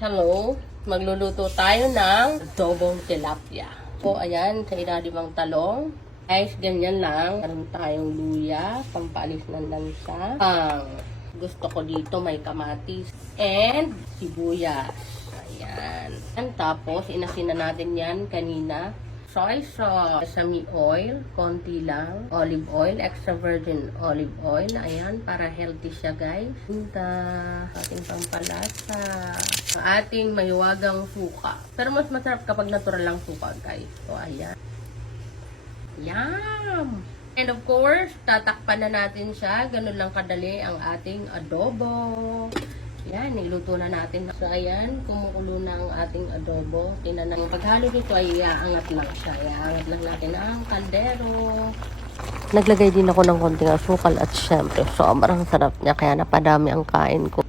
Hello, magluluto tayo ng adobong tilapia. So, ayan, sa ilalim talong. Guys, ganyan lang. Meron tayong luya, pampaalis ng lansa. Ang gusto ko dito may kamatis and sibuyas. Ayan. And tapos, inasin na natin yan kanina. Soy sauce, sesame oil, konti lang, olive oil, extra virgin olive oil. Ayan, para healthy siya guys. Punta, ating pampalasa, ating mayuwagang suka. Pero mas masarap kapag natural lang suka guys. So, ayan. Yum! And of course, tatakpan na natin siya. Ganun lang kadali ang ating adobo. Yan, niluto na natin. So, ayan, kumukulo na ang ating adobo. Tinan ang paghalo nito ay iaangat lang siya. Iaangat lang natin ang kaldero. Naglagay din ako ng konting asukal at syempre, sobrang sarap niya. Kaya napadami ang kain ko.